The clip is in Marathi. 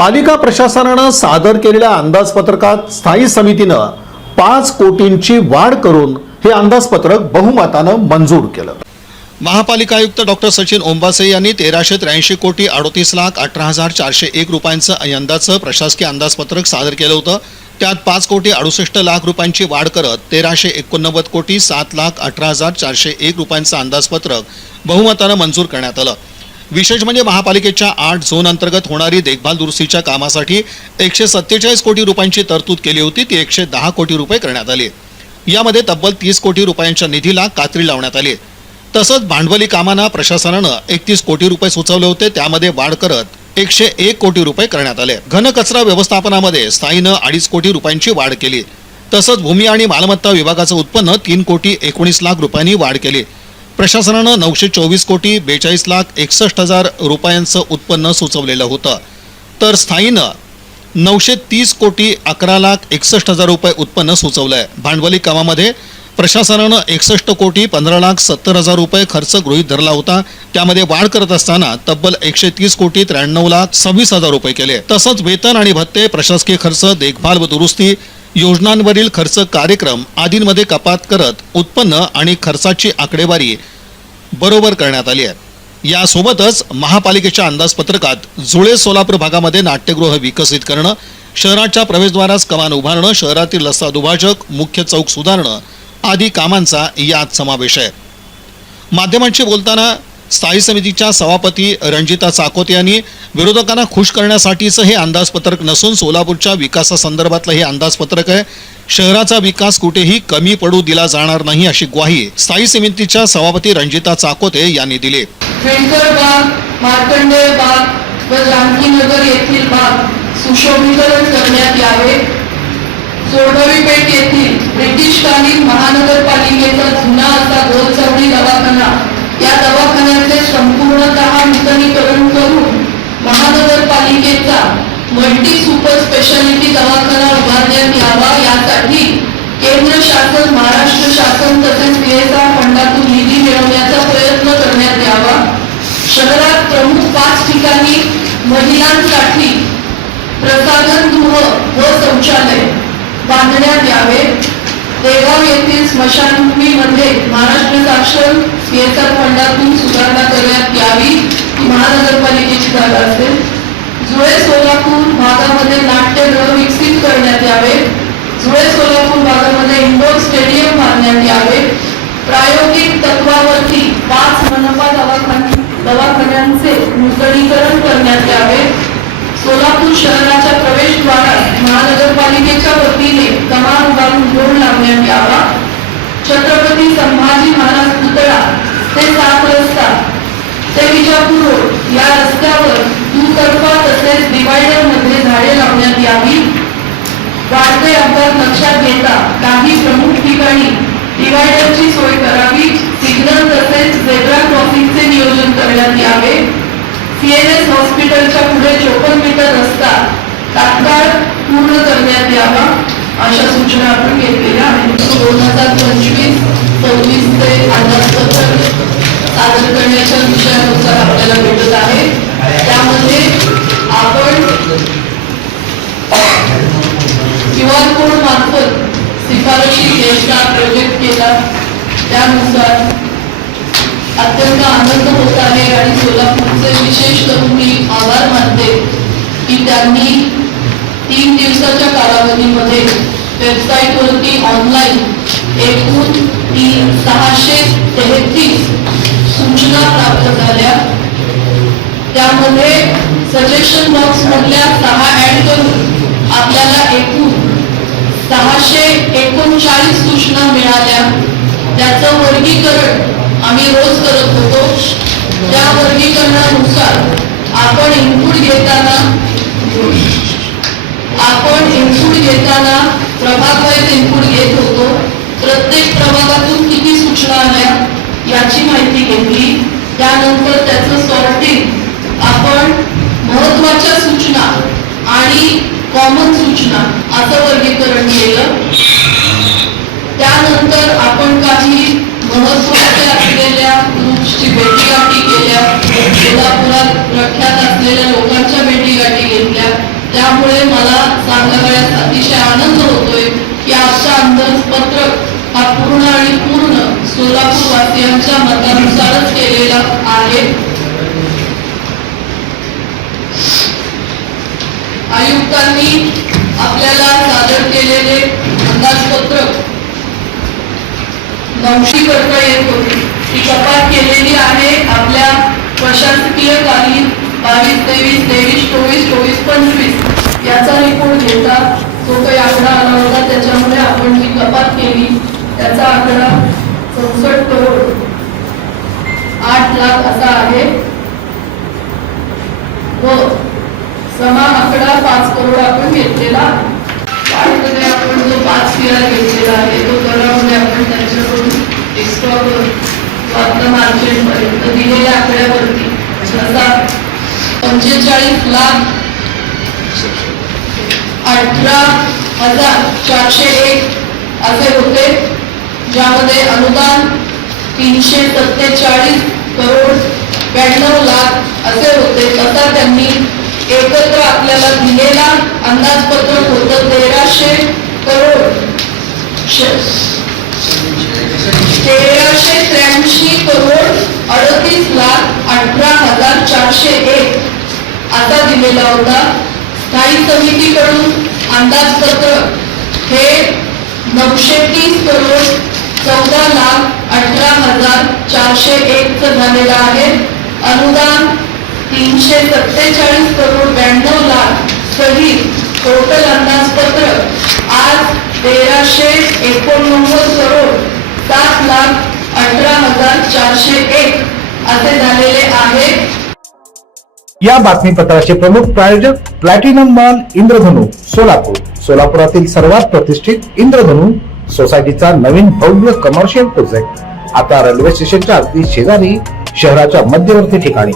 पालिका प्रशासनानं सादर केलेल्या अंदाजपत्रकात स्थायी समितीनं 5 कोटींची वाढ करून हे अंदाजपत्रक बहुमतानं मंजूर केलं। महापालिका आयुक्त डॉक्टर सचिन ओंबासे यांनी 1383 कोटी 38,18,401 रुपयांचं यंदाचं प्रशासकीय अंदाजपत्रक सादर केलं होतं। त्यात 5 कोटी 68 लाख रुपयांची वाढ करत 1389 कोटी 7,18,401 रुपयांचं अंदाजपत्रक बहुमतानं मंजूर करण्यात आलं। विशेष म्हणजे महापालिकेच्या 8 झोन अंतर्गत होणारी देखभाल दुरुस्तीच्या कामासाठी 147 कोटी रुपयांची तरतूद केली होती, ती 110 कोटी रुपये करण्यात आली। यामध्ये तब्बल 30 कोटी रुपयांच्या निधीला कात्री लावण्यात आली। तसंच भांडवली कामांना प्रशासनानं 31 कोटी रुपये सुचवले होते, त्यामध्ये वाढ करत 101 कोटी रुपये करण्यात आले। घन कचरा व्यवस्थापनामध्ये स्थायीनं 2.5 कोटी रुपयांची वाढ केली। तसंच भूमी आणि मालमत्ता विभागाचं उत्पन्न 3 कोटी 19 लाख रुपयांनी वाढ केली। प्रशासनानं 924 कोटी 42 लाख 61 हजार रुपयांचं उत्पन्न सुचवलेलं होतं, तर स्थायीनं 930 कोटी 11 लाख 61 हजार रुपये उत्पन्न सुचवलंय। भांडवली कामामध्ये प्रशासनानं 61 कोटी 15 लाख 70 हजार रुपये खर्च गृहीत धरला होता, त्यामध्ये वाढ करत असताना तब्बल 130 कोटी 93 लाख 26 हजार रुपये केले। तसंच वेतन आणि भत्ते, प्रशासकीय खर्च, देखभाल व दुरुस्ती, योजनांवरील खर्च, कार्यक्रम आदींमध्ये कपात करत उत्पन्न आणि खर्चाची आकडेवारी बरोबर करण्यात आली आहे। यासोबतच महापालिकेच्या अंदाजपत्रकात जुळे सोलापूर भागामध्ये नाट्यगृह विकसित करणं, शहराच्या प्रवेशद्वारास कमान उभारणं, शहरातील रस्ता दुभाजक, मुख्य चौक सुधारणं आदी कामांचा यात समावेश आहे। माध्यमांशी बोलताना स्थायी समितीच्या सभापती रंजिता चाकोते यांनी विरोधकांना खुश करण्यासाठीचं हे अंदाजपत्रक नसून सोलापूरच्या विकासासंदर्भातलं हे अंदाजपत्रक आहे। शहराचा विकास कुठेही कमी पडू दिला जाणार नाही अशी ग्वाही स्थायी समितीच्या सभापती रंजिता चाकोते यांनी दिली। वेंकर बाग, मार्कंडेय बाग व जानकीनगर येथील बाग सुशोभीकरण करण्यात यावे। सोरडोळी पेठ येथील ब्रिटिशकालीन महानगरपालिकेचा जुना असा गोलचौडी दवाखाना, या दवाखान्याचे संपूर्णतः नूतनीकरण करून महानगरपालिकेचा मल्टी सुपर स्पेशालिटी दवाखाना उभारण्यात यावा। यासाठी केंद्र शासन, महाराष्ट्र शासन तसेच PSR फंडातून निधी मिळवण्याचा प्रयत्न करण्यात यावा। शहरात प्रमुख 5 ठिकाणी महिलांसाठी प्रसाधनगृह व शौचालय बांधण्यात यावे। देगाव येथील स्मशानभूमीमध्ये महाराष्ट्र शासन PSR फंडातून सुधारणा करण्यात यावी, ती महानगरपालिकेची जागा असेल। जुळे सोलापूर भागामध्ये नाट्यगृह विकसित करण्यात यावे। जुळे सोलापूर भागामध्ये इंडोर स्टेडियम बांधण्यात यावे। प्रायोगिक तत्वावरती 5 मनपा दवाखान्यांचे नूतनीकरण करण्यात यावे। सोलापूर शहराच्या प्रवेशद्वारात महानगरपालिकेच्या वतीने कमान उभारून बोर्ड लावण्यात यावा। छत्रपती संभाजी महाराज पुतळा ते 7 रस्ता ते विजापूर रोड या रस्त्यावर दुतर्फा तसेच डिवायडर मध्ये झाडे लावण्यात यावी। वाढते अपघात लक्षात घेता काही प्रमुख ठिकाणी डिवायडरची सोय करावी। सिग्नल तसेच झेब्रा क्रॉसिंगचे नियोजन करण्यात यावे। CNS हॉस्पिटलच्या पुढे 54 मीटर रस्ता तात्काळ पूर्ण करण्यात यावा, अशा सूचना आपण घेतलेल्या आहेत। 2025-26 ते अंदाजपत्रक सादर करण्याच्या विषयानुसार आपल्याला भेटत आहे। त्यामध्ये आपण QR कोड मार्फत शिफारशी देशला प्रोजेक्ट केला, त्यानुसार अत्यंत आनंद होत आहे आणि सोलापूरचे विशेष करून मी आभार मानते की त्यांनी 3 दिवसाच्या कालावधीमध्ये वेबसाईटवरती ऑनलाईन एकूण 633 सूचना प्राप्त झाल्या। त्यामध्ये सजेशन बॉक्स मधल्या 6 ऍड करून आपल्याला एकूण 639 सूचना मिळाल्या। त्याचं वर्गीकरण आम्ही रोज करत होतो। त्या वर्गीकरणानुसार आपण इनपुट घेताना प्रभाग वाईज इनपुट घेत होतो। प्रत्येक प्रभागातून किती सूचना आल्या याची माहिती घेतली। त्यानंतर त्याचं सॉर्टिंग आपण महत्त्वाच्या सूचना आणि कॉमन सूचना असं वर्गीकरण केलं। त्यानंतर आपण काही महत्त्वाच्या असलेल्या ग्रुप्सची भेटीगाठी केल्या, सोलापुरात प्रख्यात असलेल्या लोकांच्या भेटीगाठी घेतल्या। त्यामुळे मला सांगावयास अतिशय आनंद होतोय की आजचा अंदाजपत्रक हा पूर्ण आणि पूर्ण सोलापूर वासियांच्या मतानुसारच केलेला आहे. आयुक्तांनी आपल्याला सादर केलेले अंदाजपत्रक 900 करता येत होती, ती कपात केलेली आहे. आपल्या प्रशासकीय कालीन 22-23, 23-24, 24-25 याचा रिपोर्ट घेता जो काही आकडा आला होता त्याच्यामुळे आपण जी कपात केली त्याचा आकडा 64 करोड 8 लाख असा आहे व समान आकडा 5 करोड आपण घेतलेला आहे. वाढीमध्ये आपण जो 5 PR घेतलेला आहे तो दरामध्ये आपण त्यांच्याकडून एक्स्ट्रा आता मार्केटपर्यंत दिलेल्या आकड्यावरती जसा 45,18,401 असे होते, ज्यामध्ये अनुदान 347 करोड 92 लाख असे होते. तसा त्यांनी एकत्र आपल्याला दिलेला अंदाजपत्रक होतं 1300 करोड 1383 करोड 38,18,401 असा दिलेला होता. स्थायी समितीकडून अंदाजपत्रक हे 930 करोड 14,18,401 झालेलं आहे. अनुदान 347 करोड 92 लाख सहित टोटल अंदाजपत्रक आज 1389 करोड 7,18,401 असे झालेले आहे. या बातमीपत्राचे प्रमुख प्रायोजक प्लॅटिनम मॉल इंद्रधनु सोलापूर. सोलापुरातील सर्वात प्रतिष्ठित इंद्रधनु सोसायटीचा नवीन भव्य कमर्शियल प्रोजेक्ट आता रेल्वे स्टेशनच्या अगदी शेजारी शहराच्या मध्यवर्ती ठिकाणी.